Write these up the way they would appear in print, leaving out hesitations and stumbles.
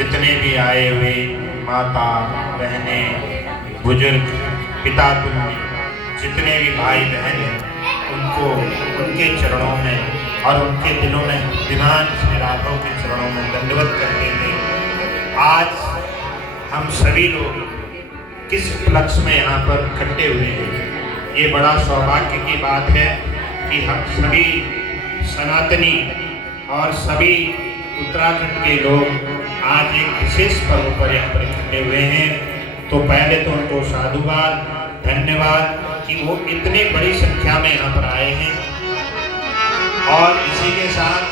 जितने भी आए हुए माता बहनें, बुजुर्ग, पिता तुल्य जितने भी भाई बहन हैं, उनको उनके चरणों में और उनके दिलों में विद्यमान श्री राघव के चरणों में दंडवत करते हुए आज हम सभी लोग किस उपलक्ष्य में यहाँ पर इकट्ठे हुए हैं। ये बड़ा सौभाग्य की बात है कि हम सभी सनातनी और सभी उत्तराखंड के लोग आज एक विशेष पर्व पर यहाँ पर इकट्ठे हुए हैं। तो पहले तो उनको साधुवाद, धन्यवाद कि वो इतनी बड़ी संख्या में यहाँ पर आए हैं। और इसी के साथ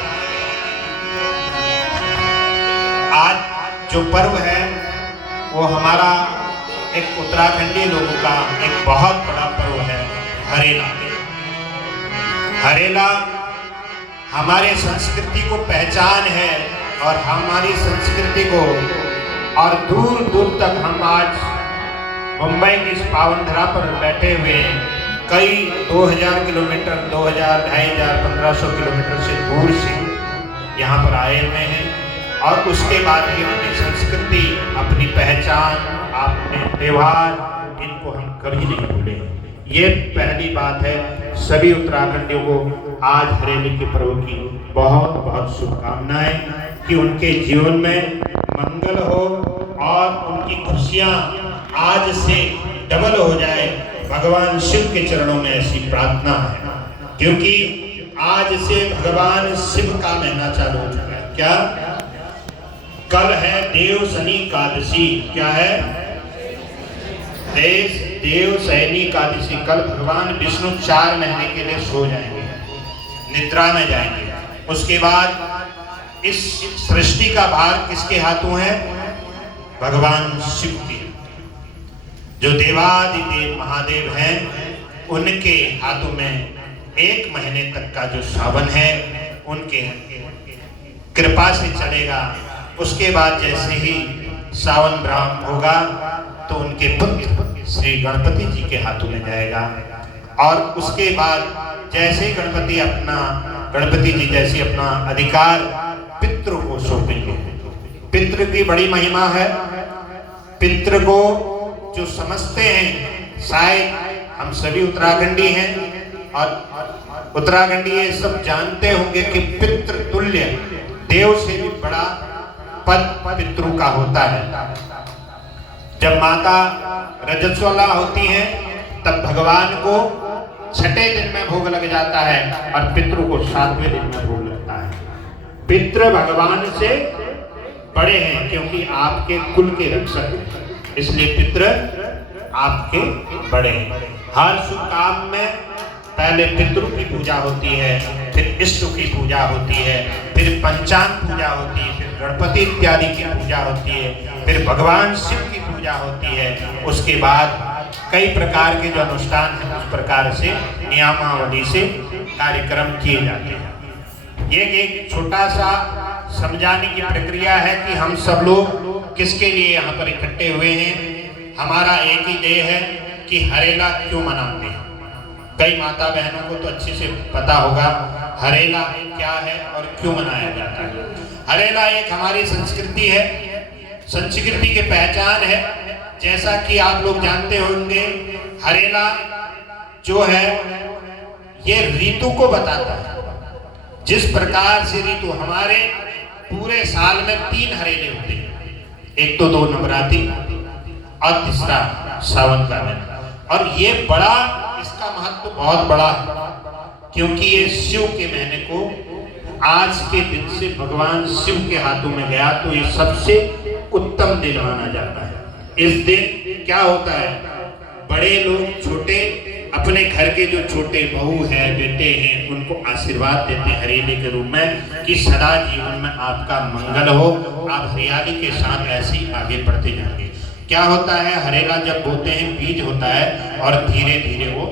आज जो पर्व है वो हमारा एक उत्तराखंडी लोगों का एक बहुत बड़ा पर्व है, हरेला। हरेला हमारे संस्कृति को पहचान है और हमारी संस्कृति को और दूर दूर तक हम आज मुंबई की इस पावन धरा पर बैठे हुए कई 2000 किलोमीटर, 2000, 2500, 1500 किलोमीटर से दूर से यहाँ पर आए हुए हैं और उसके बाद भी अपनी संस्कृति, अपनी पहचान, अपने त्योहार, इनको हम कभी नहीं भूले। ये पहली बात है। सभी उत्तराखंडियों को आज हरेली के पर्व की बहुत बहुत शुभकामनाएं कि उनके जीवन में मंगल हो और उनकी खुशियां आज से डबल हो जाए। भगवान शिव के चरणों में ऐसी प्रार्थना है, क्योंकि आज से भगवान शिव का महीना चालू हो चुका है। क्या कल है देव शनि एकादशी? क्या है? देव शनि एकादशी। कल भगवान विष्णु 4 महीने के लिए सो जाएंगे, निद्रा में जाएंगे। उसके बाद इस सृष्टि का भार किसके हाथों है? भगवान शिव के। जो देवादिदेव महादेव हैं उनके हाथों में 1 महीने तक का जो सावन है उनके कृपा से चलेगा। उसके बाद जैसे ही सावन ब्राह्मण होगा तो उनके पुत्र श्री गणपति जी के हाथों में जाएगा और उसके बाद जैसे ही गणपति जी जैसे अपना अधिकार पितृ को सौंपेंगे। पितृ की बड़ी महिमा है। पितृ को जो समझते हैं, शायद हम सभी उत्तराखंडी हैं और उत्तराखंडी ये सब जानते होंगे कि पितृ तुल्य देव से भी बड़ा पद पितृ का होता है। जब माता रजस्वला होती है तब भगवान को 6ठे दिन में भोग लग जाता है और पितृ को 7वें दिन में भोग लगता है। पितृ भगवान से बड़े हैं क्योंकि आपके कुल के रक्षक हैं, इसलिए पितृ आपके बड़े हैं। हर शुभ काम में पहले पितृ की पूजा होती है, फिर इष्ट की पूजा होती है, फिर पंचांग पूजा होती है, फिर गणपति इत्यादि की पूजा होती है, फिर भगवान शिव की पूजा होती है। उसके बाद कई प्रकार के जो अनुष्ठान हैं उस प्रकार से नियमावली से कार्यक्रम किए जाते हैं। ये एक छोटा सा समझाने की प्रक्रिया है कि हम सब लोग किसके लिए यहाँ पर इकट्ठे हुए हैं। हमारा एक ही ध्येय है कि हरेला क्यों मनाते हैं। कई माता बहनों को तो अच्छे से पता होगा हरेला क्या है और क्यों मनाया जाता है। हरेला एक हमारी संस्कृति है, संस्कृति की पहचान है। जैसा कि आप लोग जानते होंगे, हरेला जो है ये ऋतु को बताता है। जिस प्रकार से ऋतु हमारे पूरे साल में 3 हरेले होते हैं, एक तो 2 नवरात्रि और तीसरा सावन का महीना। और ये बड़ा, इसका महत्व बहुत बड़ा है क्योंकि ये शिव के महीने को आज के दिन से भगवान शिव के हाथों में गया तो ये सबसे उत्तम दिन माना जाता है। इस दिन क्या होता है, बड़े लोग छोटे अपने घर के जो छोटे बहू है, बेटे हैं, उनको आशीर्वाद देते हैं हरेले के रूप में कि सदा जीवन में आपका मंगल हो, आप हरियाली के साथ ऐसे ही आगे बढ़ते जाएंगे। क्या होता है, हरेला जब बोते हैं बीज होता है और धीरे धीरे वो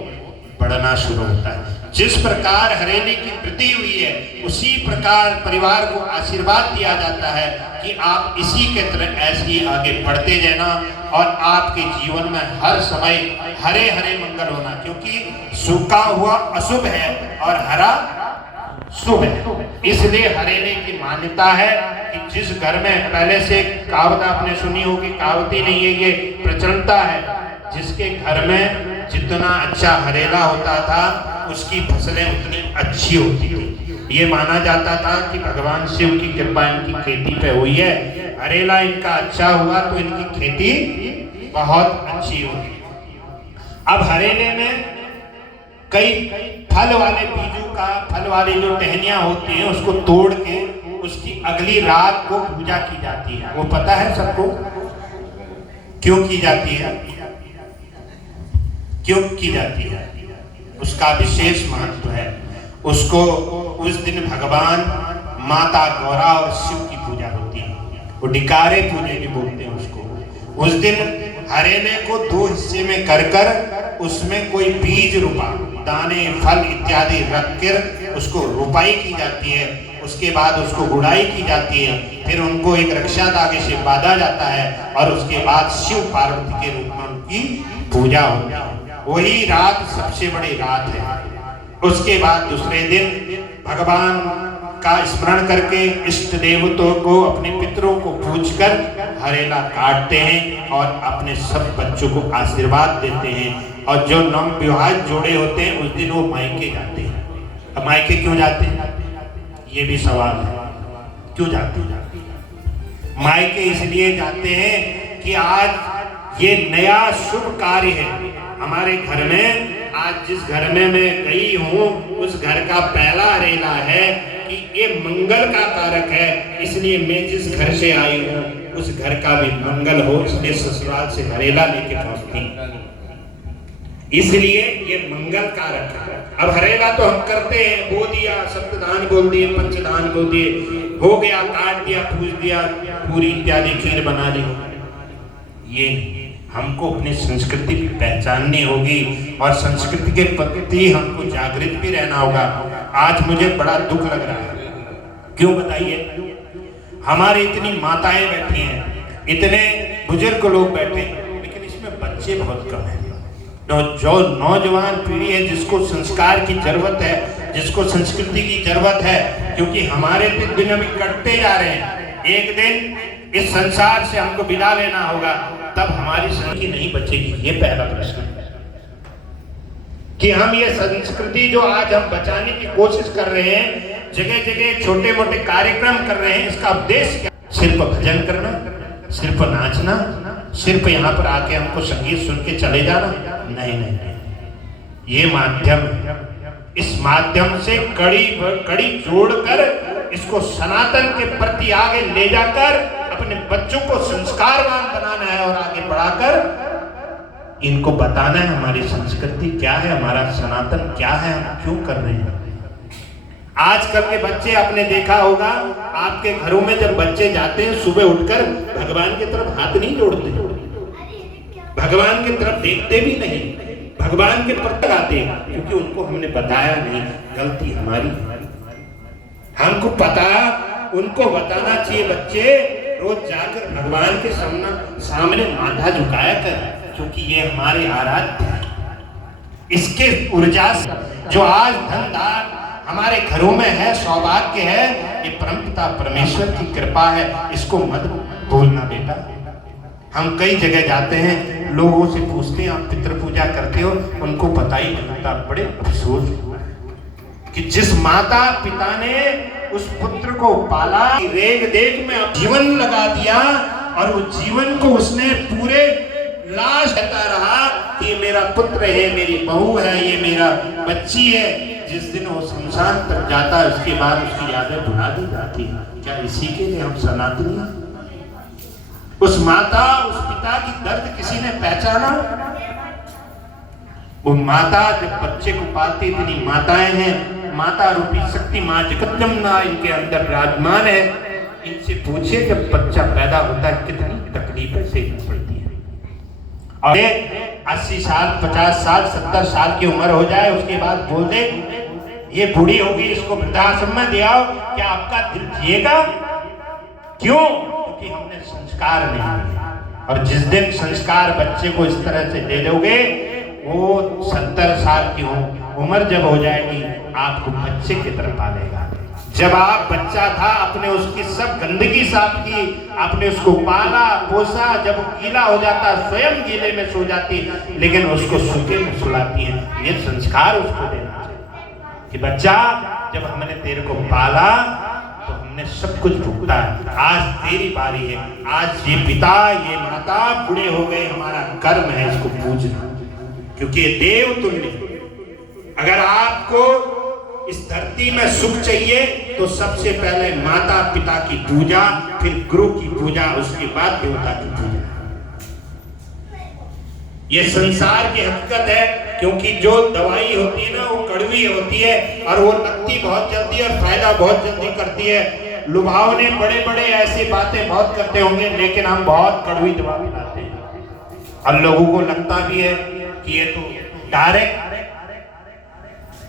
बढ़ना शुरू होता है। जिस प्रकार हरेले की वृद्धि हुई है उसी प्रकार परिवार को आशीर्वाद दिया जाता है कि आप इसी के तरह ऐसे ही आगे बढ़ते जाना और आपके जीवन में हर समय हरे हरे मंगल होना, क्योंकि सूखा हुआ अशुभ है और हरा शुभ है। इसलिए हरेले की मान्यता है कि जिस घर में पहले से कहावत आपने सुनी होगी, कहावती नहीं है, ये प्रचलता है, जिसके घर में जितना अच्छा हरेला होता था उसकी फसलें उतनी अच्छी होती थी। ये माना जाता था कि भगवान शिव की कृपा इनकी खेती पे हुई है, हरेला इनका अच्छा हुआ तो इनकी खेती बहुत अच्छी होगी। अब हरेले में कई फल वाले बीजों का, फल वाली जो टहनियां होती हैं उसको तोड़ के उसकी अगली रात को पूजा की जाती है। वो पता है सबको क्यों की जाती है? क्यों की जाती है? उसका विशेष महत्व है। उसको उस दिन भगवान माता गौरा और शिव की पूजा होती है। वो डिकारे पूजे भी बोलते हैं उसको। उस दिन हरेले को 2 हिस्से में कर उसमें कोई बीज रूपा दाने फल इत्यादि रख कर उसको रुपाई की जाती है। उसके बाद उसको गुड़ाई की जाती है, फिर उनको एक रक्षा धागे से बांधा जाता है और उसके बाद शिव पार्वती के रूप में उनकी पूजा होती है। वही रात सबसे बड़ी रात है। उसके बाद दूसरे दिन भगवान का स्मरण करके इष्ट देवताओं को, अपने पितरों को पूजकर हरेला काटते हैं और अपने सब बच्चों को आशीर्वाद देते हैं। और जो नव विवाहित जोड़े होते हैं उस दिन वो मायके जाते हैं। अब मायके क्यों जाते हैं ये भी सवाल है। क्यों जाते हैं? मायके इसलिए जाते हैं कि आज ये नया शुभ कार्य है हमारे घर में। आज जिस घर में मैं गई हूँ उस घर का पहला हरेला है कि ये मंगल का कारक है, इसलिए मैं जिस घर से आई हूँ उस घर का भी मंगल हो, इसलिए ससुराल से हरेला लेके पहुंचती, इसलिए ये मंगल कारक है। अब हरेला तो हम करते हैं, बो दिया, सप्तदान बोल दिए, पंचदान बोल दिए, हो गया, काट दिया, पूज दिया, पूरी इत्यादि खीर बना ली। ये हमको अपनी संस्कृति की पहचाननी होगी और संस्कृति के प्रति हमको जागृत भी रहना होगा। आज मुझे बड़ा दुख लग रहा है। क्यों बताइए? हमारी इतनी माताएं बैठी हैं, इतने बुजुर्ग लोग बैठे हैं, लेकिन इसमें बच्चे बहुत कम हैं। जो नौजवान पीढ़ी है जिसको संस्कार की जरूरत है, जिसको संस्कृति की जरूरत है, क्योंकि हमारे दिन अभी कटते जा रहे हैं। एक दिन इस संसार से हमको विदा लेना होगा, तब हमारी संस्कृति नहीं बचेगी। ये पहला प्रश्न है कि हम ये संस्कृति जो आज हम बचाने की कोशिश कर रहे हैं, जगह जगह छोटे मोटे कार्यक्रम कर रहे हैं, इसका उद्देश्य क्या? सिर्फ भजन करना, सिर्फ नाचना, सिर्फ यहाँ पर आके हमको संगीत सुन के चले जाना? नहीं नहीं, ये माध्यम है। इस माध्यम से कड़ी जोड़कर इसको सनातन के प्रति आगे ले जाकर अपने बच्चों को संस्कारवान बनाना है और आगे बढ़ाकर इनको बताना है हमारी संस्कृति क्या है, हमारा सनातन क्या है, हम क्यों कर रहे हैं। आजकल के बच्चे आपने देखा होगा, आपके घरों में जब बच्चे जाते हैं सुबह उठकर भगवान की तरफ हाथ नहीं जोड़ते, भगवान की तरफ देखते भी नहीं, भगवान के प्रति आते हैं, क्योंकि उनको हमने बताया नहीं। गलती हमारी, हमको पता, उनको बताना चाहिए। बच्चे रोज जाकर भगवान के सामने माथा झुकाया कर, क्योंकि ये हमारे आराध्य है। इसके ऊर्जा से जो आज धनदार हमारे घरों में है, सौभाग्य है, ये परमपिता परमेश्वर की कृपा है। इसको मत भूलना बेटा। हम कई जगह जाते हैं, लोगों से पूछते हैं आप पितृ पूजा करते हो, उनको पता ही नहीं होता। बड़े अफसोस कि जिस माता पिता ने उस पुत्र को पाला, रेग देख में जीवन लगा दिया और उस जीवन को उसने पूरे लाश कहता रहा कि मेरा पुत्र है, मेरी बहू है, ये मेरा बच्ची है। जिस दिन वो शमशान तक जाता है उसके बाद उसकी यादें भुला दी जाती है। क्या इसी के लिए हम सनातनी हैं? उस माता उस पिता की दर्द किसी ने पहचाना? वो माता जब बच्चे को पालती, इतनी माताएं हैं, माता रूपी शक्ति माँ जगदम्बा इनके अंदर विराजमान है। इनसे पूछिए जब बच्चा पैदा होता है कितनी तकलीफें सहनी पड़ती है। और 80 साल 50 साल 70 साल की उम्र हो जाए उसके बाद बोल दे ये बूढ़ी होगी, इसको वृद्धाश्रम में ले आओ, क्या आपका दिल जिएगा? क्यों? क्योंकि हमने संस्कार नहीं दिया। और जिस दिन संस्कार बच्चे को इस तरह से दे दोगे, वो 70 साल की उम्र जब हो जाएगी आपको बच्चे की तरह पालेगा। जब आप बच्चा था आपने उसकी सब गंदगी साफ की, आपने उसको पाला पोसा, जब गीला हो जाता स्वयं गीले में सो जाती, लेकिन उसको सूखे में सुलाती है। ये संस्कार उसको देना चाहिए कि बच्चा जब हमने तेरे को पाला तो हमने सब कुछ भुगता है, आज तेरी बारी है। आज ये पिता ये माता बूढ़े हो गए, हमारा कर्म है इसको पूजना, क्योंकि ये देव तुल्य। अगर आपको इस धरती में सुख चाहिए तो सबसे पहले माता पिता की पूजा, फिर गुरु की पूजा, उसके बाद देवता की पूजा। ये संसार की हकीकत है, क्योंकि जो दवाई होती है ना वो कड़वी होती है और वो लगती बहुत जल्दी और फायदा बहुत जल्दी करती है। लुभावने बड़े बड़े ऐसी बातें बहुत करते होंगे, लेकिन हम बहुत कड़वी दवा पिलाते हैं और लोगों को लगता भी है कि ये तो डायरेक्ट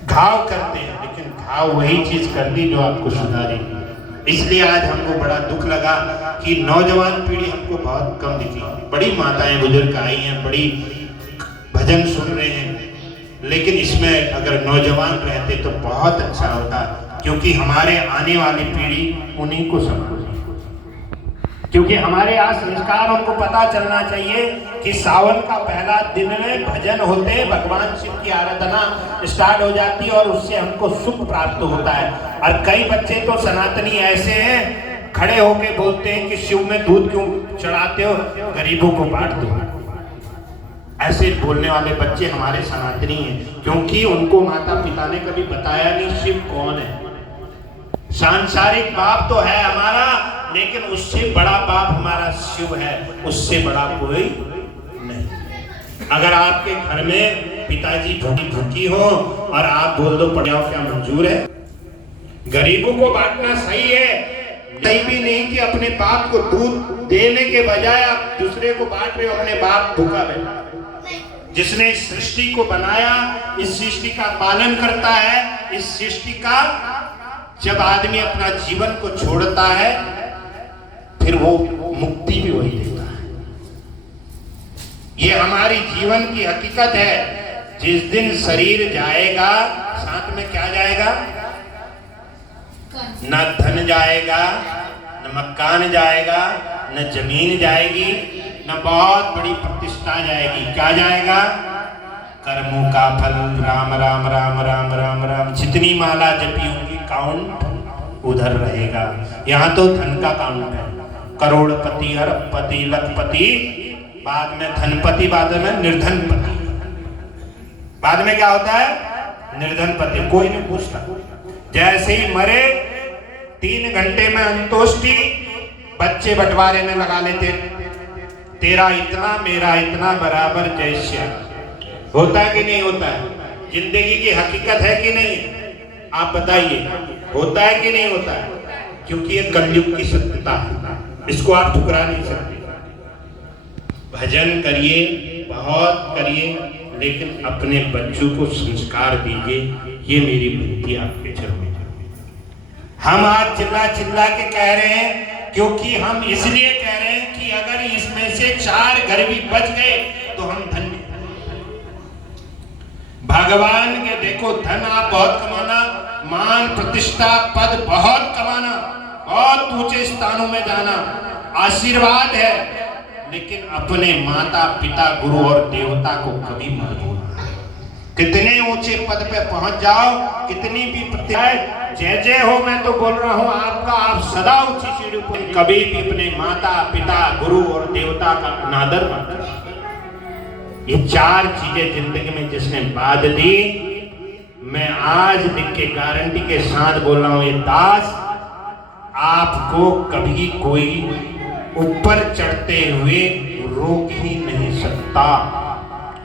घाव करते हैं, लेकिन घाव वही चीज कर दी जो आपको सुधारेगी। इसलिए आज हमको बड़ा दुख लगा कि नौजवान पीढ़ी हमको बहुत कम दिखी। बड़ी माताएं बुजुर्ग आई हैं, बड़ी भजन सुन रहे हैं, लेकिन इसमें अगर नौजवान रहते तो बहुत अच्छा होता, क्योंकि हमारे आने वाली पीढ़ी उन्हीं को समझ, क्योंकि हमारे यहाँ संस्कार उनको पता चलना चाहिए कि सावन का पहला दिन में भजन होते हैं, भगवान शिव की आराधना स्टार्ट हो जाती है और उससे हमको सुख प्राप्त होता है। और कई बच्चे तो सनातनी ऐसे हैं, खड़े होके बोलते हैं कि शिव में दूध क्यों चढ़ाते हो, गरीबों को बांट दो। ऐसे बोलने वाले बच्चे हमारे सनातनी हैं, क्योंकि उनको माता पिता ने कभी बताया नहीं शिव कौन है। सांसारिक बाप तो है हमारा, लेकिन उससे बड़ा बाप हमारा शिव है, उससे बड़ा कोई नहीं। अगर आपके घर में पिताजी भूखी भूखी हो और आप बोल दो पढ़ाओ, क्या मंजूर है? गरीबों को बांटना सही है, सही भी नहीं कि अपने बाप को दूध देने के बजाय आप दूसरे को बांट रहे हो, अपने बाप भूखा बैठा। जिसने इस सृष्टि को बनाया, इस सृष्टि का पालन करता है, इस सृष्टि का जब आदमी अपना जीवन को छोड़ता है फिर वो मुक्ति भी वही देता है। ये हमारी जीवन की हकीकत है। जिस दिन शरीर जाएगा साथ में क्या जाएगा? न धन जाएगा, न मकान जाएगा, न जमीन जाएगी, न बहुत बड़ी प्रतिष्ठा जाएगी। क्या जाएगा? कर्मों का फल। राम राम राम राम राम राम। जितनी माला जपी होगी काउंट उधर रहेगा। यहाँ तो धन का काउंट है, करोड़पति, अरबपति, लखपति, बाद में धनपति, बाद में निर्धनपति। बाद में क्या होता है? निर्धनपति। कोई नहीं पूछता। जैसे ही मरे 3 घंटे में अंतोष्टि, बच्चे बंटवारे में लगा लेते, तेरा इतना मेरा इतना बराबर जैसे। होता है कि नहीं होता है? जिंदगी की हकीकत है कि नहीं? आप बताइए, होता है कि नहीं होता है? क्योंकि ये कलयुग की सत्यता है, इसको आप ठुकरा नहीं सकते। भजन करिए, बहुत करिए, लेकिन अपने बच्चों को संस्कार दीजिए। ये मेरी विनती आपके चरणों में। हम आज चिल्ला चिल्ला के कह रहे हैं, क्योंकि हम इसलिए कह रहे हैं कि अगर इसमें से 4 घर भी बच गए तो हम धन्य। भगवान के देखो, धन आप बहुत कमाना, मान प्रतिष्ठा पद बहुत कमाना, बहुत ऊंचे स्थानों में जाना आशीर्वाद है, लेकिन अपने माता पिता गुरु और देवता को कभी मत भूलना। कितने ऊंचे पद पे पहुंच जाओ, कितनी भी प्रतिष्ठा, जय जय हो, मैं तो बोल रहा हूं आपका, आप सदा ऊंची सीढ़ी पर, कभी भी अपने माता पिता गुरु और देवता का अनादर मत करो। ये 4 चीजें जिंदगी में जिसने बाध दी, मैं आज लिख के गारंटी के साथ बोल रहा हूं, ये दास आपको कभी कोई ऊपर चढ़ते हुए रोक ही नहीं सकता,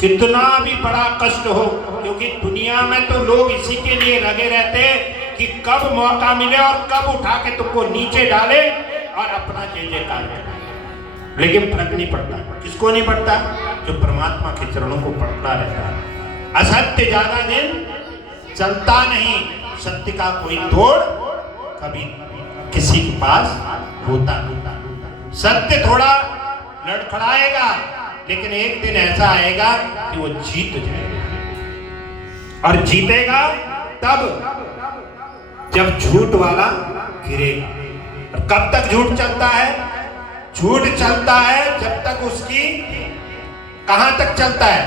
कितना भी बड़ा कष्ट हो। क्योंकि दुनिया में तो लोग इसी के लिए लगे रहते कि कब मौका मिले और कब उठा के तुमको नीचे डाले और अपना जय जयकार करे, लेकिन फर्क नहीं पड़ता। किसको नहीं पड़ता? जो परमात्मा के चरणों को पकड़ा रहता है। असत्य ज्यादा दिन चलता नहीं, सत्य का कोई तोड़ कभी किसी के पास होता नहीं। सत्य थोड़ा लड़खड़ाएगा, लेकिन एक दिन ऐसा आएगा कि वो जीत जाएगा, और जीतेगा तब जब झूठ वाला गिरेगा। और कब तक झूठ चलता है? झूठ चलता है जब तक उसकी, कहां तक चलता है?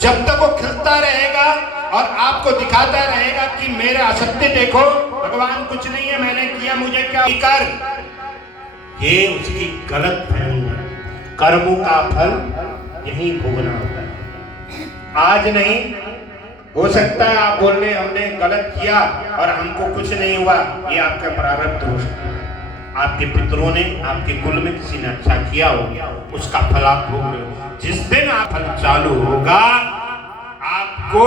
जब तक वो खिलता रहेगा और आपको दिखाता रहेगा कि मेरा असत्य देखो, भगवान कुछ नहीं है, मैंने किया, मुझे क्या कर, ये उसकी गलत फहमी है। कर्मों का फल यही भोगना होता है। आज नहीं हो सकता है आप बोल रहे हमने गलत किया और हमको कुछ नहीं हुआ, ये आपका प्रारब्ध हो सकता है। आपके पितरों ने, आपके कुल में किसी ने अच्छा किया हो, उसका फल आप भोग रहे हो। जिस दिन आप फल चालू होगा, आपको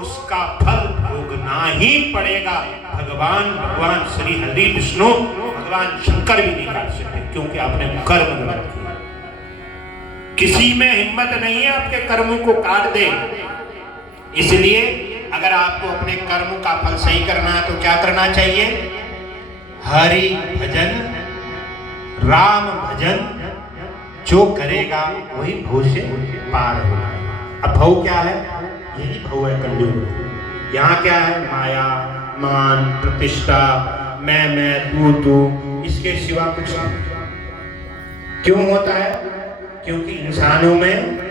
उसका फल भोगना ही पड़ेगा। भगवान श्री हरि विष्णु, भगवान शंकर भी नहीं काट सकते, क्योंकि आपने कर्म गलत किया। किसी में हिम्मत नहीं है आपके कर्मों को काट दे। इसलिए अगर आपको अपने कर्मों का फल सही करना है तो क्या करना चाहिए? हरि भजन, राम भजन जो करेगा वही भव से पार होगा। अब भव क्या है? यही भव है कलयुग। यहाँ क्या है? माया, मान, प्रतिष्ठा, मैं, तू, इसके सिवा कुछ नहीं। क्यों होता है? क्योंकि इंसानों में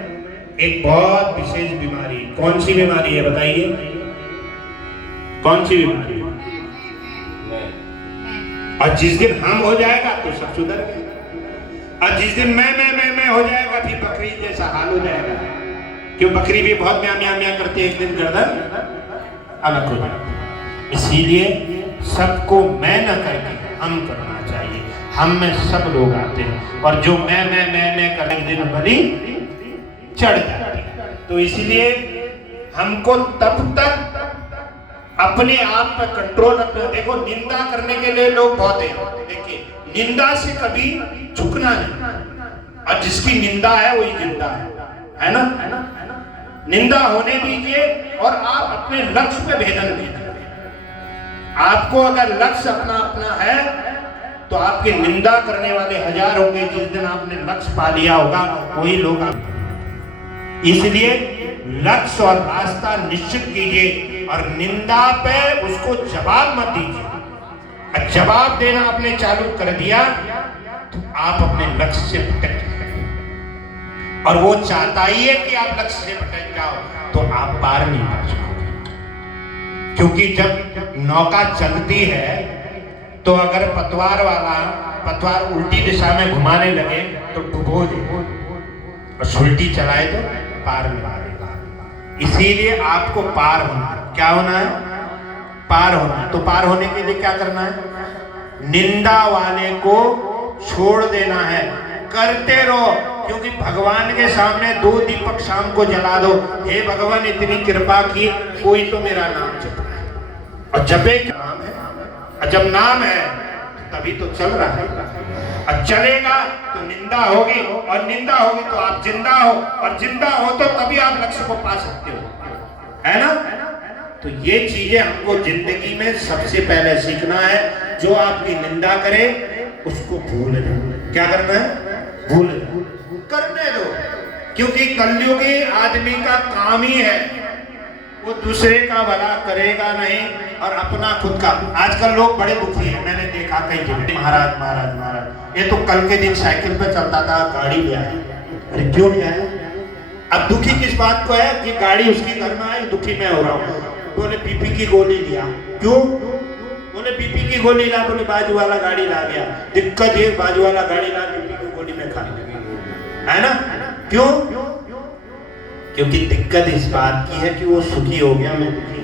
एक बहुत विशेष बीमारी। कौन सी बीमारी है बताइए? कौन सी बीमारी? और जिस दिन हम हो जाएगा तो सब सुधर गए, और जिस दिन मैं हो जाएगा फिर बकरी जैसा हाल हो जाएगा। क्यों? बकरी भी बहुत म्या करती है, एक दिन गर्दन अलग हो जाएगी। इसीलिए सबको मैं न करके हम करना चाहिए। हम में सब लोग आते हैं और जो मैं करने दिन बलि चढ़ जाती है। तो इसलिए हमको तब तक अपने आप पर कंट्रोल रखना। देखो, निंदा करने के लिए लोग बहुत हैं। देखिए, निंदा से कभी झुकना नहीं, और जिसकी निंदा है वही जिंदा है ना? निंदा होने दीजिए और आप अपने लक्ष्य पे भेदन दीजिए। आपको अगर लक्ष्य अपना है तो आपके निंदा करने वाले हजार होंगे। जिस दिन आपने लक्ष्य पा लिया होगा वही लोग आप। इसलिए लक्ष्य और रास्ता निश्चित कीजिए और निंदा पे उसको जवाब मत दीजिए। जवाब देना आपने चालू कर दिया तो आप अपने लक्ष्य से भटक जाएंगे, और वो चाहता ही है कि आप लक्ष्य से भटक जाओ, तो आप पार नहीं कर सकोगे। क्योंकि जब नौका चलती है तो अगर पतवार उल्टी दिशा में घुमाने लगे तो डुबो दे, और उल्टी चलाए तो पार लगा देगा। इसीलिए आपको पार होना है। क्या होना है? पार होना है। तो पार होने के लिए क्या करना है? निंदा वाले को छोड़ देना है। करते रहो, क्योंकि भगवान के सामने 2 दीपक शाम को जला दो। हे भगवान, इतनी कृपा की, कोई तो मेरा नाम जपे, और जपे क्या नाम है? और जब नाम है तभी तो चल रहा है, और चलेगा तो निंदा होगी, और निंदा होगी तो आप जिंदा हो, और जिंदा हो तो तभी आप लक्ष्य को पा सकते हो, है ना? तो ये चीजें हमको जिंदगी में सबसे पहले सीखना है। जो आपकी निंदा करे उसको भूल दो। क्या करना है? भूल करने दो, क्योंकि कलयुगी आदमी का काम ही है वो दूसरे का भला करेगा नहीं और अपना खुद का। आजकल लोग बड़े दुखी हैं, मैंने देखा कई जगह। महाराज ये तो कल के दिन साइकिल पे चलता था, गाड़ी ले आया। अरे क्यों ले आया? अब दुखी किस बात को है कि गाड़ी उसके घर में आई, दुखी मैं हो रहा हूँ। बोले बीपी की गोली लिया। क्यों? बोले बीपी की गोली ला। बोले बाजू वाला गाड़ी ला गया। दिक्कत है, बाजू वाला गाड़ी ला, बीपी की गोली में खा, है ना? क्यों? क्योंकि दिक्कत इस बात की है कि वो सुखी हो गया, मैं दुखी।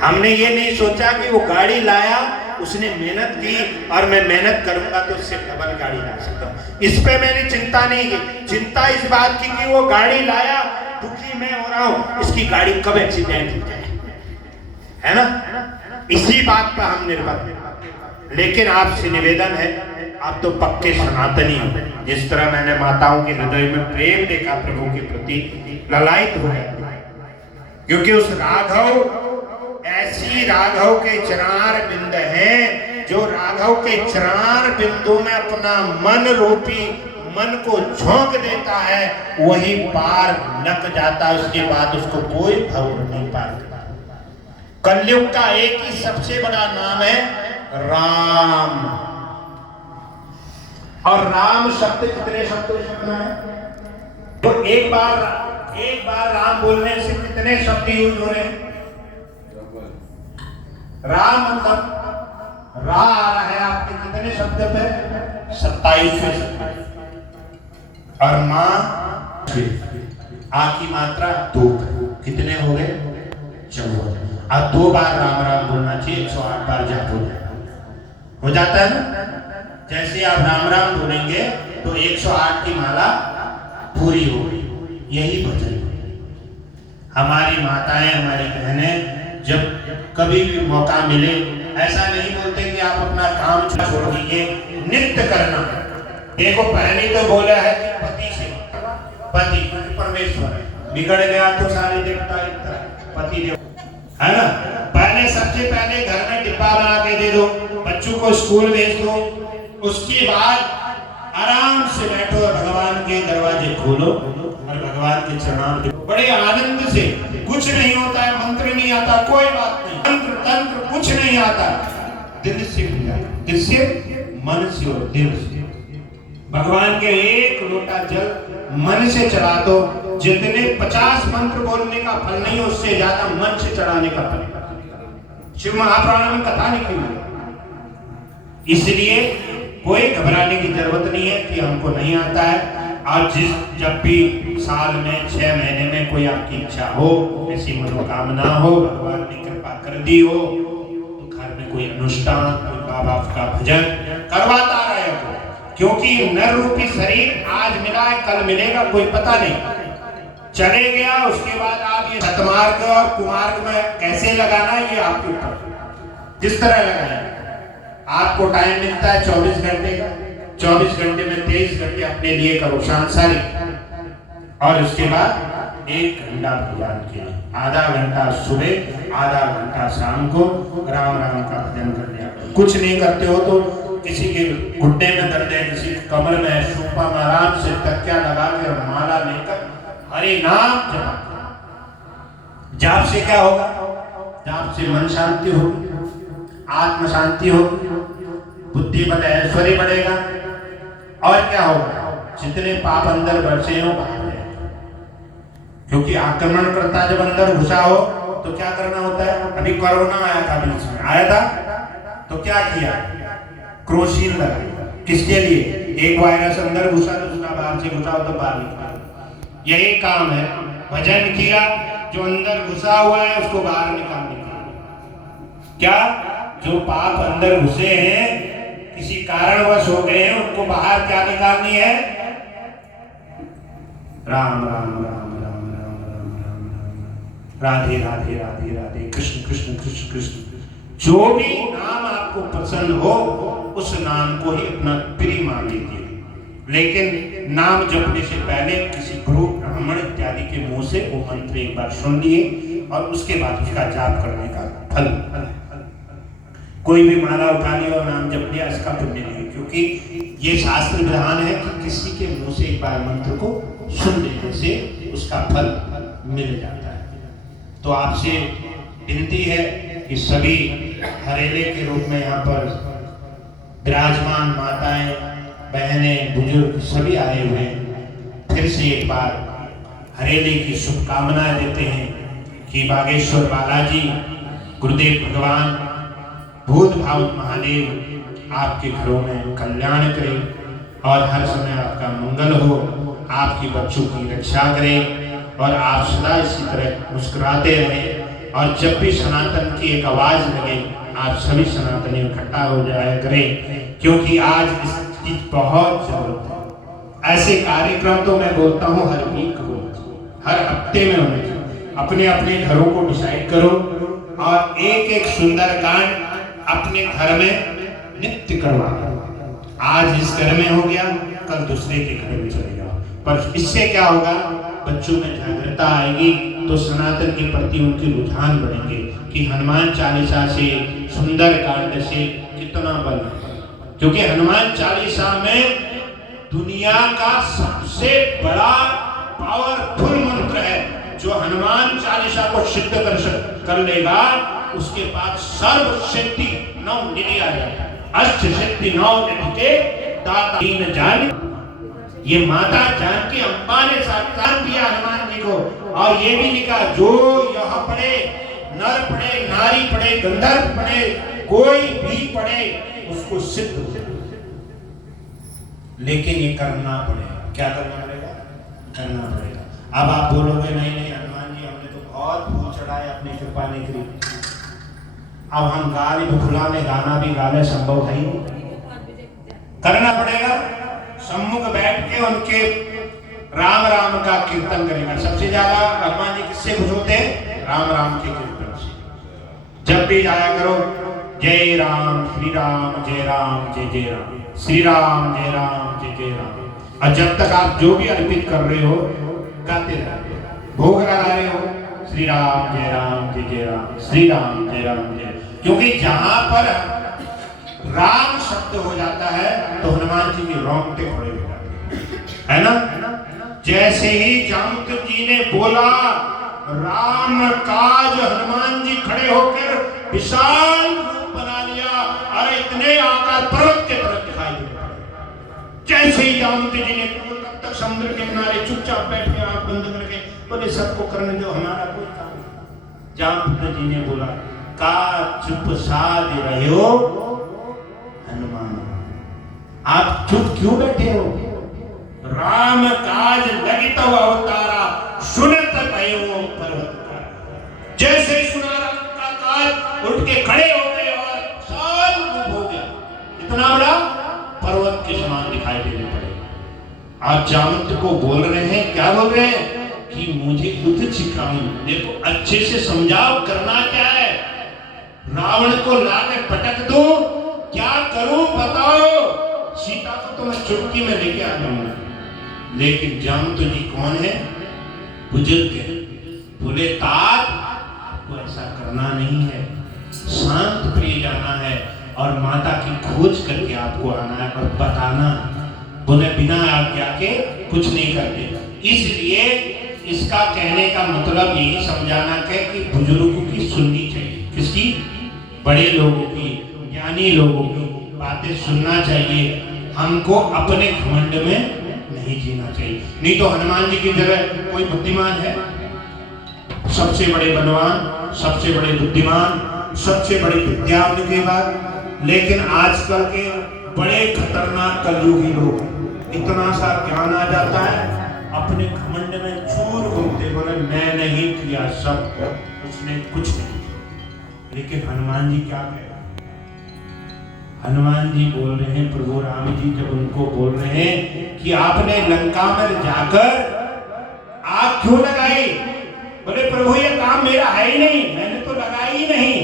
हमने ये नहीं सोचा कि वो गाड़ी लाया, उसने मेहनत की, और मैं मेहनत करूंगा तो उससे डबल गाड़ी ला सकता हूँ। इस पे मैंने चिंता नहीं की। चिंता इस बात की कि वो गाड़ी लाया, दुखी मैं हो रहा हूँ, इसकी गाड़ी कब एक्सीडेंट हो जाए, है ना? इसी बात पर हम निर्भर हैं। लेकिन आपसे निवेदन है, आप तो पक्के सनातनी हो। जिस तरह मैंने माताओं के हृदय में प्रेम देखा प्रभु के प्रति, ललायित हो गया, क्योंकि उस राघव, ऐसी राघव के चरणार बिंद हैं जो राघव के चरणार बिंदु में अपना मन रूपी मन को झोंक देता है, वही पार लग जाता है। उसके बाद उसको कोई भव नहीं पार करता। कलयुग का एक ही सबसे बड़ा नाम है राम। और राम शब्द कितने शब्दों से बना है? तो एक बार राम बोलने से कितने शब्द यूज हो रहे हैं? राम मतलब रा आ रहा है आपके कितने शब्द पे? 27वें शब्द। और मां आ की मात्रा 2, कितने हो गए? 14। अब 2 बार राम राम बोलना चाहिए, 108 बार जाप हो जाता है ना। जैसे आप राम राम बोलेंगे तो 108 की माला पूरी हो गई। यही भजन हमारी माताएं, हमारी बहनें जब कभी भी मौका मिले, ऐसा नहीं बोलते कि आप अपना काम छोड़ दीजिए, नित्य करना। देखो पहले तो बोला है कि पति से, पति परमेश्वर, बिगड़ गया तो सारे देवता पति देव है ना। पहले सबसे पहले घर में डिब्बा बना के दे दो, बच्चों को स्कूल भेज दो, उसके बाद आराम से बैठो और भगवान के दरवाजे खोलो और भगवान के चरणों बड़े आनंद से। कुछ नहीं होता है, मंत्र नहीं आता, कोई बात नहीं, मंत्र तंत्र कुछ नहीं आता, दिल से किससे? मन से और दिल से। भगवान के एक लोटा जल मन से चढ़ा दो, जितने 50 मंत्र बोलने का फल नहीं, उससे ज्यादा मन से चढ़ाने का फल। शिव महापुराण में कथा लिखी हुई। इसलिए कोई घबराने की जरूरत नहीं है कि हमको नहीं आता है। और जब भी साल में 6 महीने में कोई आपकी इच्छा हो, ऐसी मनोकामना हो, भगवान ने कृपा कर दी हो, तो घर में कोई अनुष्ठान, कोई बाबा का भजन करवाता रहे हो। क्योंकि नर रूपी शरीर आज मिला है, कल मिलेगा कोई पता नहीं, चले गया। उसके बाद आप ये सतमार्ग और कुमार्ग में कैसे लगाना है ये आपके ऊपर, जिस तरह लगाना है। आपको टाइम मिलता है 24 घंटे का, 24 घंटे में 23 घंटे अपने लिए करो सांसारिक, और उसके बाद 1 घंटा भगवान के लिए, आधा घंटा सुबह, आधा घंटा शाम को राम राम का भजन कर लिया। कुछ नहीं करते हो तो किसी के घुटने में दर्द है, किसी कमर में है, सोफा में आराम से तकिया लगा के और माला लेकर हरे नाम जप। जाप से क्या होगा? जाप से मन शांति होगी, आत्म शांति होगी, बुद्धि बल ऐश्वर्य बढ़ेगा। और क्या होगा? जितने पाप अंदर बसे हो बाहर जाएंगे। क्योंकि आक्रमण करता जब अंदर घुसा हो तो क्या करना होता है? अभी कोरोना आया था, बीच में आया था तो क्या किया? क्रोसिन लगाया। किसके लिए? एक वायरस अंदर घुसा, दूसरा बाहर से घुसा तो बाहर निकाल। यही काम है। भजन किया, जो अंदर घुसा हुआ है उसको बाहर निकालने का। क्या? जो पाप अंदर घुसे हैं, किसी कारणवश हो गए हैं, उनको बाहर क्या निकालनी है? राम राम राम राम राम राम राम राधे राधे राधे राधे, कृष्ण कृष्ण कृष्ण कृष्ण। जो भी नाम आपको पसंद हो उस नाम को ही अपना प्रिय मान लीजिए। लेकिन नाम जपने से पहले किसी गुरु ब्राह्मण इत्यादि के मुंह से वो मंत्र एक बार सुन लिए और उसके बाद उसका जाप करने का फल। कोई भी माला उठा लिया और नाम जप लिया, इसका पुण्य नहीं, क्योंकि ये शास्त्र विधान है कि किसी के मुंह से एक बार मंत्र को सुन लेने से उसका फल मिल जाता है। तो आपसे विनती है कि सभी हरेले के रूप में यहाँ पर विराजमान माताएं, बहनें, बुजुर्ग सभी आए हुए हैं। फिर से एक बार हरेले की शुभकामनाएं देते हैं कि बागेश्वर बालाजी, गुरुदेव भगवान, भूत भाव महादेव आपके घरों में कल्याण करें और हर समय आपका मंगल हो, आपकी बच्चों की रक्षा करें और आप सदा इसी तरह मुस्कुराते रहें। और जब भी सनातन की एक आवाज लगे आप सभी सनातनी इकट्ठा हो जाया करें, क्योंकि आज इसकी बहुत जरूरत है। ऐसे कार्यक्रम तो मैं बोलता हूँ हर वीक हो, हर हफ्ते में होने। अपने अपने घरों को डिसाइड करो और एक एक सुंदर कांड अपने घर में नित्य करवा। आज इस घर में हो गया, कल दूसरे के घर में चले जाओ। पर इससे क्या होगा? बच्चों में जागरूकता आएगी तो सनातन के प्रति उनके रुझान बढ़ेंगे कि हनुमान चालीसा से, सुंदर कांड से कितना बल है। क्योंकि हनुमान चालीसा में दुनिया का सबसे बड़ा पावरफुल मंत्र है। जो हनुमान चालीसा को सिद्ध कर लेगा उसके बाद सर्व सिद्धि नौ निधि आ जाता है। अष्ट सिद्धि नौ निधि के दाता दीन जान। ये माता जानकी अम्बा ने साक्षात दिया हनुमान जी को। और ये भी लिखा, जो यह पढ़े, नर पढ़े, नारी पढ़े, गंधर्व पढ़े, कोई भी पढ़े, उसको सिद्ध हो। लेकिन ये करना पड़ेगा। क्या करना पड़ेगा? करना पड़ेगा। अब आप बोलोगे नहीं नहीं हनुमान जी, हमने तो बहुत फूल चढ़ाए अपनी कृपा नहीं करी, अब हम गाली बुखलाने गाना भी गाने संभव है ही नहीं। करना पड़ेगा। सम्मुख बैठ के उनके राम राम का कीर्तन करेगा। सबसे ज्यादा हनुमान जी किससे खुश होते हैं? राम राम के कीर्तन से। जब भी जाया करो, जय राम श्री राम, जय राम जय जय राम, श्री राम जय राम जय जय राम। और जब तक आप जो भी अर्पित कर रहे हो गाते रहो। भोग लगा रहे हो, श्री राम जय राम जय जय राम, श्री राम जय राम जय। क्योंकि जहां पर राम शब्द हो जाता है तो हनुमान जी की रोंगटे खड़े हो जाते हैं, है ना। जैसे ही जामवंत जी ने बोला राम काज, हनुमान जी खड़े होकर विशाल रूप बना लिया। अरे इतने आकार पर्वत के तरफ दिखाई दे रहे। जैसे ही जामवंत जी ने, तब तक समुद्र के किनारे चुपचाप बैठे आंख बंद करके बोले सबको करने दो, हमारा कोई काम नहीं। जामवंत जी ने बोला, का चुप साध रहे हो हनुमान, आप चुप क्यों बैठे हो? राम काज लगित अवतारा, सुनत भयो पर्वत। जैसे ही सुना राम का काज, उठ के खड़े हो गए और साल रूप हो गया। इतना बड़ा पर्वत के समान दिखाई देने पड़े। आप जामवंत को बोल रहे हैं, क्या बोल रहे हैं? कि मुझे युद्ध सिखाओ। देखो अच्छे से समझाओ, करना क्या है। रावण को लाके पटक दो, क्या करूं बताओ? सीता को तो मैं चुटकी में लेके आ जाऊंगा। लेकिन जामवंत जी कौन है? बुजुर्ग है। बोले तात, आपको ऐसा करना नहीं है, शांत प्रिय जाना है और माता की खोज करके आपको आना है और बताना। बोले बिना आज्ञा के कुछ नहीं करते। इसलिए इसका कहने का मतलब यही समझाना है कि बुजुर्गों की सुननी चाहिए। किसकी? बड़े लोगों की, ज्ञानी लोगों की बातें सुनना चाहिए। हमको अपने घमंड में नहीं जीना चाहिए। नहीं तो हनुमान जी की तरह कोई बुद्धिमान है? सबसे बड़े बलवान, सबसे बड़े बुद्धिमान, सबसे बड़ी विद्या उनके बाद। लेकिन आजकल के बड़े खतरनाक कलयुगी लोग, इतना सा ज्ञान आ जाता है, अपने घमंड में चूर घूमते, बोले मैं नहीं किया, सब उसने कुछ नहीं। लेकिन हनुमान जी क्या कह रहे? हनुमान जी बोल रहे हैं, प्रभु राम जी जब उनको बोल रहे हैं कि आपने लंका में जाकर आग क्यों लगाई? बोले प्रभु ये काम मेरा है ही नहीं, मैंने तो लगाई ही नहीं।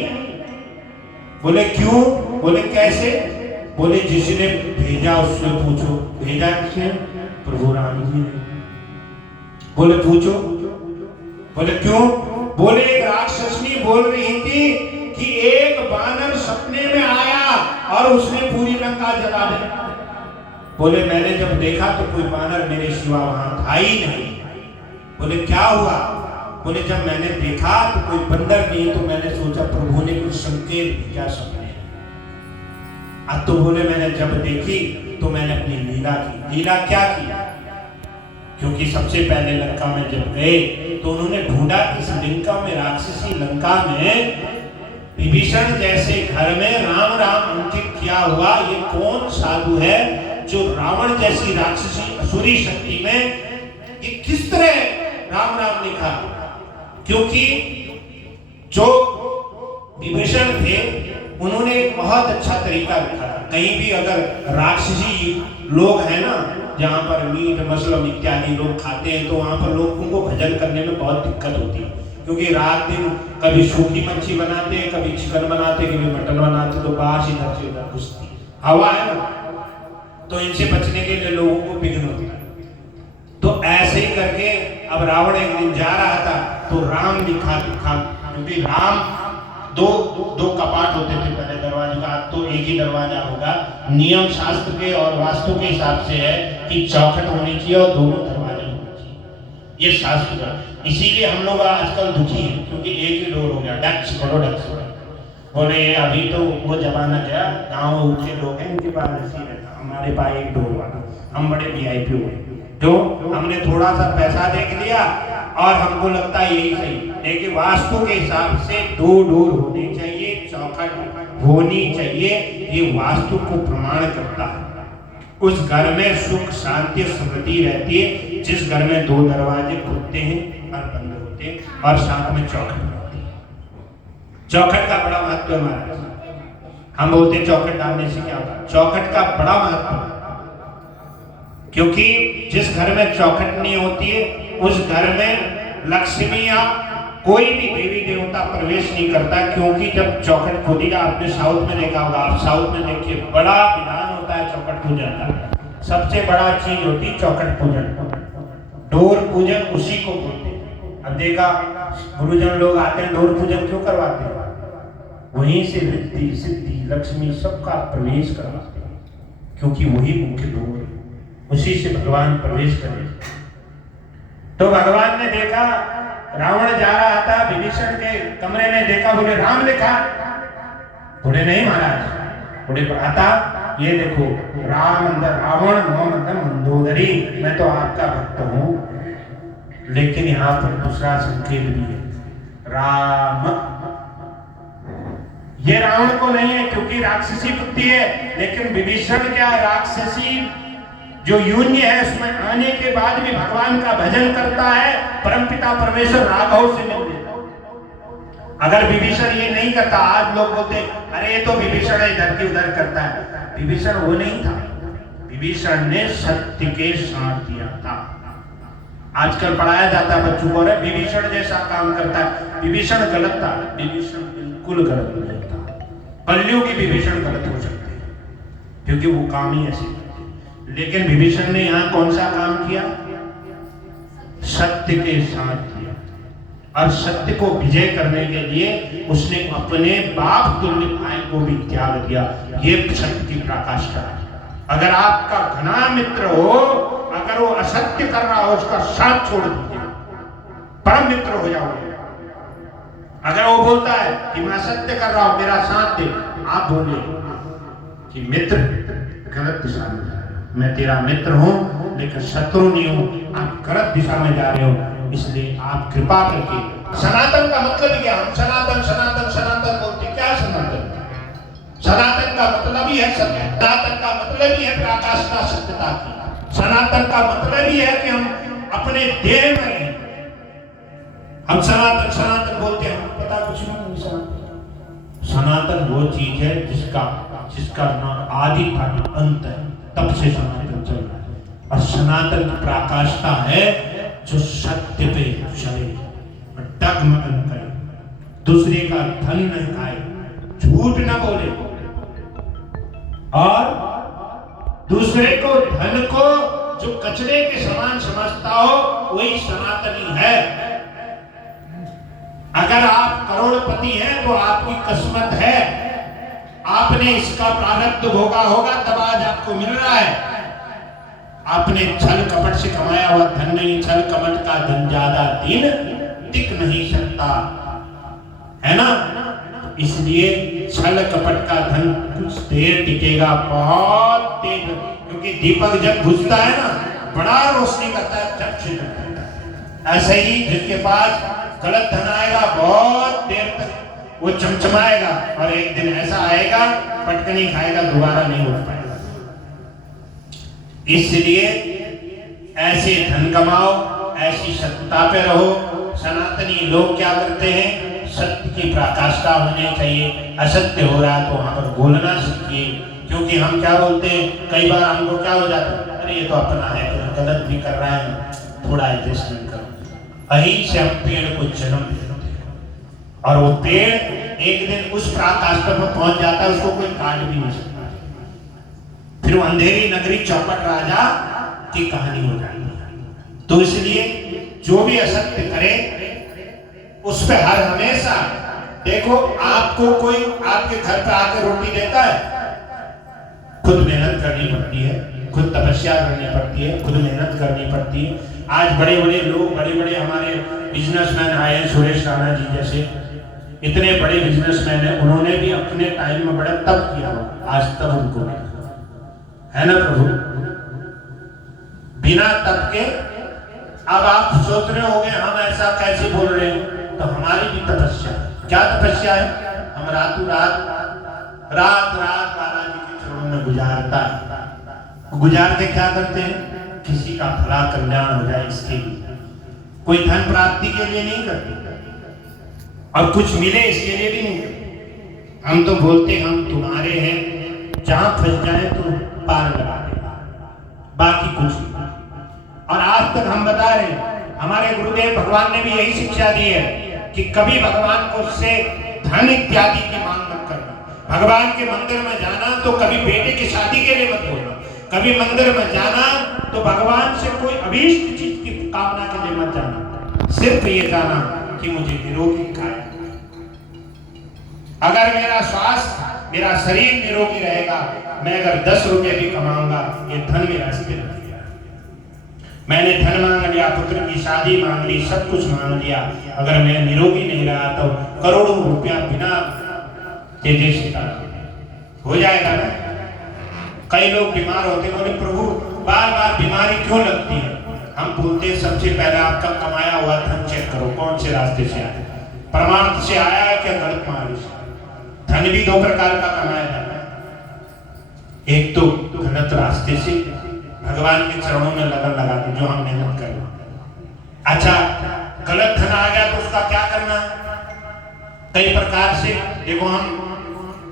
बोले क्यों? बोले कैसे? बोले जिसने भेजा उससे पूछो। भेजा किसने? प्रभु राम जी ने। बोले पूछो। बोले क्यों? बोले एक राक्षसनी बोल रही थी कि एक बानर सपने में आया और उसने पूरी लंका जला दी। बोले मैंने जब देखा तो कोई बानर मेरे सिवा वहां था ही नहीं। बोले क्या हुआ? बोले जब मैंने देखा तो कोई बंदर नहीं, तो मैंने सोचा प्रभु ने कुछ संकेत भेजा सपने। अब तो बोले मैंने जब देखी तो मैंने अपनी लीला की। लीला क्या की? क्योंकि सबसे पहले लंका में जब गए तो उन्होंने ढूंढा कि इस लंका में, राक्षसी लंका में, विभीषण जैसे घर में राम राम अंकित किया हुआ ये कौन साधु है जो रावण जैसी राक्षसी असुरी शक्ति में ये किस तरह राम राम लिखा? क्योंकि जो विभीषण थे उन्होंने एक बहुत अच्छा तरीका लिखा था। कहीं भी अगर राक्षसी लोग हैं ना, जहाँ पर मीट मछली इत्यादि लोग खाते हैं, तो वहाँ पर लोगों को भजन करने में बहुत दिक्कत होती है। क्योंकि रात दिन कभी सूखी मच्छी बनाते हैं, कभी चिकन बनाते, कभी मटन बनाते, तो बाहर इधर से उधर घुसती हवा है ना, तो इनसे बचने के लिए लोगों को विघ्न होता है। तो ऐसे ही करके अब रावण एक दिन जा रहा था तो राम लिखा, क्योंकि राम दो कपाट होते थे पहले दरवाजे का, तो एक ही दरवाजा होगा। नियम शास्त्र के और वास्तु के हिसाब से है कि चौखट होनी चाहिए और दोनों दरवाजे होने चाहिए, ये शास्त्र का। इसीलिए हम लोग आजकल दुखी हैं, क्योंकि एक ही डोर हो गया, डक्स पढ़ो डक्स। बोले अभी तो वो जमाना गया, गाँव के लोग हैं उनके पास ऐसी रहता, हमारे पास एक डोर वाला, हम बड़े वीआईपी हुए, जो हमने थोड़ा सा पैसा देख लिया और हमको लगता है यही सही। लेकिन वास्तु के हिसाब से 2 डोर होनी चाहिए, चौखट होनी चाहिए, ये वास्तु को प्रमाण करता है। उस घर में सुख शांति समृद्धि रहती है जिस घर में 2 दरवाजे खुलते हैं और बंद होते हैं और साथ में चौखट होती है। चौखट का बड़ा महत्व है महाराज। हम बोलते हैं चौखट डालने से क्या होता है, चौखट का बड़ा महत्व है, क्योंकि जिस घर में चौखट नहीं होती है उस घर में लक्ष्मी या कोई भी देवी देवता प्रवेश नहीं करता। क्योंकि जब चौखट खोदी जाए, आपने साउथ में देखा होगा, आप साउथ में देखिए बड़ा विधान होता है चौखट पूजन का। सबसे बड़ा चीज होती है चौखट पूजन, डोर पूजन उसी को बोलते हैं। अब देखा गुरुजन लोग आते हैं, डोर पूजन क्यों करवाते हैं? वहीं से रिद्धि सिद्धि लक्ष्मी सबका प्रवेश करवाते हैं, क्योंकि वही मुख्य डोर है, उसी से भगवान प्रवेश करें। तो भगवान ने देखा रावण जा रहा था, विभीषण के कमरे में देखा, बोले राम लिखा, बोले नहीं महाराज, बोले आता ये देखो राम अंदर रावण मोम अंदर मंदोदरी, मैं तो आपका भक्त हूं। लेकिन यहाँ पर दूसरा संकेत भी है, राम, ये रावण को नहीं है क्योंकि राक्षसी बुद्धि है, लेकिन विभीषण क्या राक्षसी जो यून्य है उसमें आने के बाद भी भगवान का भजन करता है, परमपिता परमेश्वर राघव से मिल देता। अगर विभीषण ये नहीं करता, आज लोग बोलते अरे ये तो विभीषण इधर की उधर करता है, विभीषण वो नहीं था। विभीषण ने सत्य के साथ दिया था। आजकल पढ़ाया जाता है बच्चों को, विभीषण जैसा काम करता है, विभीषण गलत था, विभीषण बिल्कुल गलत नहीं था। कलयुगी विभीषण गलत हो सकते हैं क्योंकि वो काम ही ऐसे। लेकिन विभीषण ने यहां कौन सा काम किया? सत्य के साथ किया, और सत्य को विजय करने के लिए उसने अपने बाप तुल्य भाई को भी त्याग दिया। ये सत्य की पराकाष्ठा है। अगर आपका घना मित्र हो, अगर वो असत्य कर रहा हो, उसका साथ छोड़ दीजिए, परम मित्र हो जाओगे। अगर वो बोलता है कि मैं सत्य कर रहा हूं, मेरा साथ दे, आप बोले कि मित्र गलत दिशा में, मैं तेरा मित्र हूं लेकिन शत्रु नहीं हूं, आप गलत दिशा में जा रहे हो, इसलिए आप कृपा करके। सनातन का मतलब क्या? हम सनातन सनातन सनातन बोलते, क्या सनातन? सनातन का मतलब ही है सत्य, सनातन का मतलब ही है पराकाष्ठा सत्यता की, सनातन का मतलब ही है कि हम अपने देह में, हम सनातन सनातन बोलते हैं, पता कुछ नहीं। सनातन वो चीज है जिसका ना आदि था ना अंत है, तब से सनातन चल रहा है। और सनातन पराकाष्ठा है जो सत्य पे चले, डगमग न करे, दूसरे का धन न खाए, झूठ न बोले, और दूसरे को धन को जो कचरे के समान समझता हो वही सनातनी है। अगर आप करोड़पति हैं तो आपकी किस्मत है, आपने इसका प्रारब्ध भोगा होगा तब आज आपको मिल रहा है। आपने छल कपट से कमाया हुआ धन नहीं, छल कपट का धन ज्यादा दिन टिक नहीं सकता, है ना? इसलिए छल कपट का धन कुछ देर टिकेगा, बहुत देर, क्योंकि दीपक जब बुझता है ना बड़ा रोशनी करता है, जब से ऐसे ही जिसके पास गलत धन आएगा बहुत देर तक वो चमचमाएगा, और एक दिन ऐसा आएगा पटकनी खाएगा, दोबारा नहीं उठ पाएगा। इसलिए ऐसे धन कमाओ, ऐसी सत्ता पे रहो। सनातनी लोग क्या करते हैं? सत्य की पराकाष्ठा होनी चाहिए, असत्य हो रहा है तो वहां पर बोलना सीखिए। क्योंकि हम क्या बोलते हैं, कई बार हमको क्या हो जाता है, अरे ये तो अपना है, तो गलत भी कर रहा है, थोड़ा एडजस्टमेंट करो। वहीं से हम पेड़ को जन्म देते हैं, और वो पेड़ एक दिन उस पराकाष्ठा पर पहुंच जाता है, उसको कोई काट भी नहीं सकता। फिर वो अंधेरी नगरी चौपट राजा की कहानी हो जाती है। तो इसलिए जो भी असत्य करे उस पर हर हमेशा देखो, आपको कोई आपके घर पे आकर रोटी देता है, खुद मेहनत करनी पड़ती है, खुद तपस्या करनी पड़ती है, खुद मेहनत करनी पड़ती है। आज बड़े बड़े लोग, बड़े बड़े हमारे बिजनेसमैन आए हैं, सुरेश राणा जी जैसे, इतने बड़े बिजनेसमैन हैं, उन्होंने भी अपने टाइम में बड़ा तप किया हो, आज तक उनको है ना प्रभु। बिना तप के अब आप सोच रहे होंगे हम ऐसा कैसे बोल रहे हैं, तो हमारी भी तपस्या। क्या तपस्या है? हम रातों रात बालाजी के चरणों में गुजार के क्या करते हैं? किसी का भला कल्याण हो जाए इसके लिए, कोई धन प्राप्ति के लिए नहीं करते और कुछ मिले इसके लिए भी नहीं करते। हम तो बोलते हम तुम्हारे हैं, जहां फंस जाए तो पार लगा दे, बाकी कुछ नहीं। और आज तक हम बता रहे हैं, हमारे गुरुदेव भगवान ने भी यही शिक्षा दी है कि कभी भगवान को उससे धन इत्यादि की मांग मत करना। भगवान के मंदिर में जाना तो कभी बेटे की शादी के लिए मत बोलना, कभी मंदिर में जाना तो भगवान से कोई अभीष्ट चीज की कामना के लिए मत जाना, सिर्फ ये जाना कि मुझे निरोगी काया, अगर मेरा स्वास्थ्य मेरा शरीर निरोगी रहेगा, मैं अगर 10 रुपए भी कमाऊंगा, ये धन मेरा स्थिर रह गया। मैंने धन मांग लिया, पुत्र की शादी मांग ली, सब कुछ मांग लिया, अगर मैं निरोगी नहीं रहा तो करोड़ों रुपया बिना तेजस्वी हो जाएगा ना। कई लोग बीमार होते हैं, बोले प्रभु बार बार बीमारी क्यों लगती है? हम बोलते हैं सबसे पहले आपका कमाया हुआ धन चेक करो, कौन से रास्ते से आया, प्रमाण से आया है क्या गलत मार्ग से? धन भी 2 प्रकार का कमाया जाता है, एक तो गलत रास्ते से, भगवान के चरणों में लगन लगा के जो हम मेहनत कर रहे। अच्छा, गलत धन आ गया तो उसका क्या करना है? कई प्रकार से देखो, हम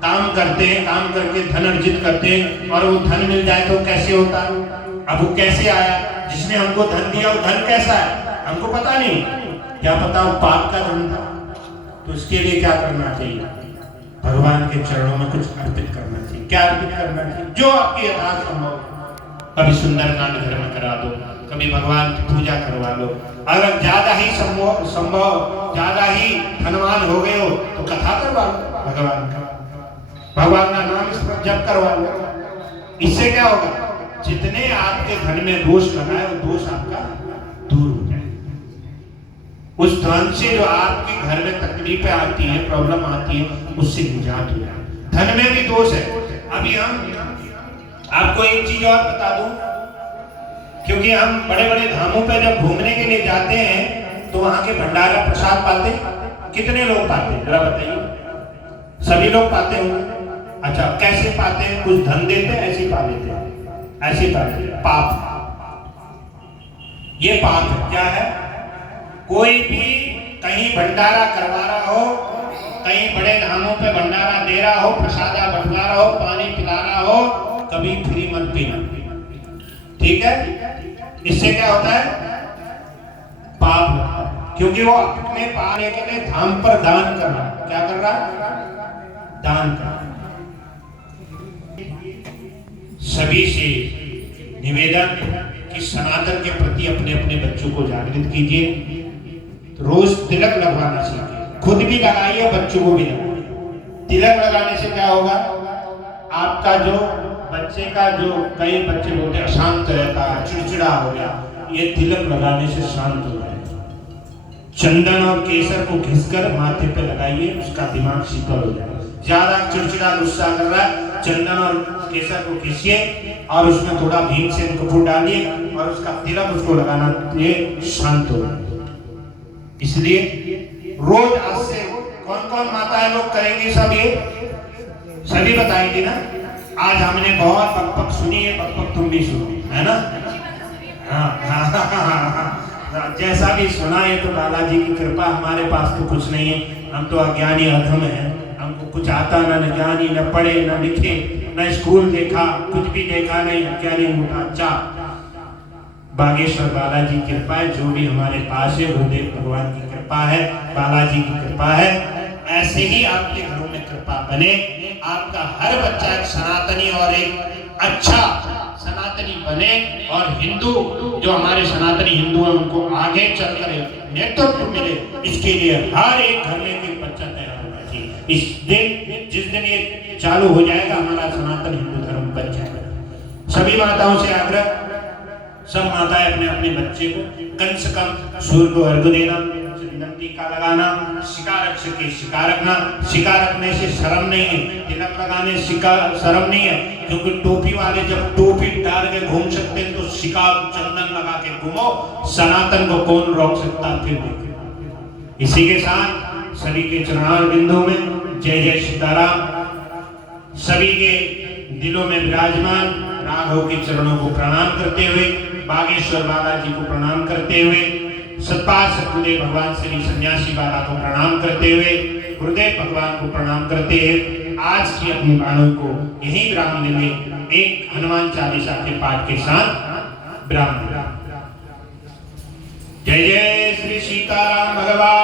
काम करते हैं, काम करके धन अर्जित करते हैं और वो धन मिल जाए तो कैसे होता है? अब वो कैसे आया? जिसने हमको धन दिया वो धन कैसा है हमको पता नहीं, क्या पता वो पाप का धन था। तो इसके लिए क्या करना चाहिए? भगवान के चरणों में कुछ अर्पित करना चाहिए। क्या अर्पित करना चाहिए? जो आपके यथार्थ संभव, कभी सुंदरकांड घर में करा दो, कभी भगवान की पूजा करवा लो, अगर ज्यादा ही संभव ज्यादा ही धनवान हो गए हो तो कथा करवा लो भगवान का, भगवान का नाम जप करवा लो। इससे क्या होगा? जितने आपके धन में दोष लगा है वो दोष आपका दूर हो जाए। उस धन से जो आपके घर में तकलीफें आती है, प्रॉब्लम आती है, उससे निजात हो जाए। धन में भी दोष है। अभी हम आपको एक चीज और बता दूं, क्योंकि हम बड़े बड़े धामों पे जब घूमने के लिए जाते हैं तो वहां के भंडारा प्रसाद पाते, कितने लोग पाते हैं जरा बताइए? सभी लोग पाते होंगे। अच्छा, कैसे पाते हैं? कुछ धन देते हैं, ऐसे पा लेते हैं, ऐसे पा लेते हैं। पाप, ये पाप है। क्या है? कोई भी कहीं भंडारा करवा रहा हो, कहीं बड़े धामों पे भंडारा दे रहा हो, प्रसादा बंटवा रहा हो, पानी पिला रहा हो, कभी फ्री मत पीना, ठीक है? इससे क्या होता है? पाप होता है, क्योंकि वो अपने पाने के लिए धाम पर दान कर रहा है। क्या कर रहा है? दान कर रहा है। सभी से निवेदन कि सनातन के प्रति अपने अपने बच्चों को जागृत कीजिए, रोज तिलक लगवाना सीखिए, खुद भी लगाइए, बच्चों को भी लगाइए। तिलक लगाने से क्या होगा? आपका जो बच्चे का जो कई बच्चे बोलते हैं अशांत रहता है, चिड़चिड़ा हो गया, ये तिलक लगाने से शांत हो जाएगा। चंदन और केसर को घिसकर माथे पे लगाइए, उसका दिमाग शीतल हो जाएगा। ज्यादा चिड़चिड़ा गुस्सा कर रहा है, चंदन और केसर को घिसिए और उसमें थोड़ा भीमसेन कपूर डालिए और उसका तिलक उसको लगाना, ये शांत हो जाएगा। इसलिए रोज आज से कौन कौन माताएं लोग करेंगे? सब ये सभी बताएंगे ना। आज हमने बहुत बकबक सुनी है, बकबक तुम भी सुनो, है ना? हाँ, जैसा भी सुना है तो बालाजी की कृपा, हमारे पास तो कुछ नहीं है, हम तो अज्ञानी अधम हैं, हमको कुछ आता ना, न ज्ञानी, न पढ़े न लिखे, न स्कूल देखा, कुछ भी देखा नहीं, अज्ञानी मोटा। अच्छा, बागेश्वर बालाजी की कृपा है, जो भी हमारे पास है गुरुदेव भगवान की कृपा है, बालाजी की कृपा है। ऐसे ही आपके घरों में कृपा बने, आपका हर बच्चा एक सनातनी और एक अच्छा सनातनी बने, और हिंदू जो हमारे सनातनी हिंदू हैं उनको आगे चलकर नेतृत्व मिले, इसके लिए हर एक घर में कोई बच्चा तैयार होना चाहिए। इस दिन, जिस दिन ये चालू हो जाएगा, हमारा सनातन हिंदू धर्म बच जाएगा। सभी माताओं से आग्रह, सब माताएं अपने अपने बच्चे को कम से कम सूर्य को अर्घ्य देना, कुंदन टीका लगाना, सिका रख सके सिका रखना, सिका रखने से शर्म नहीं है, तिलक लगाने सिका शर्म नहीं है, क्योंकि टोपी वाले जब टोपी डाल के घूम सकते हैं तो सिका चंदन लगा के घूमो, सनातन को कौन रोक सकता फिर देखो। इसी के साथ सभी के चरणार बिंदु में जय जय सीताराम, सभी के दिलों में विराजमान राघव के चरणों को प्रणाम करते हुए, बागेश्वर बालाजी को प्रणाम करते हुए, सतपाल सतगुरुदेव भगवान श्री सन्यासी बाबा को प्रणाम करते हुए, गुरुदेव भगवान को प्रणाम करते हुए आज की अपनी वाणी को यही विराम देंगे एक हनुमान चालीसा के पाठ के साथ विराम। जय जय श्री सीताराम भगवान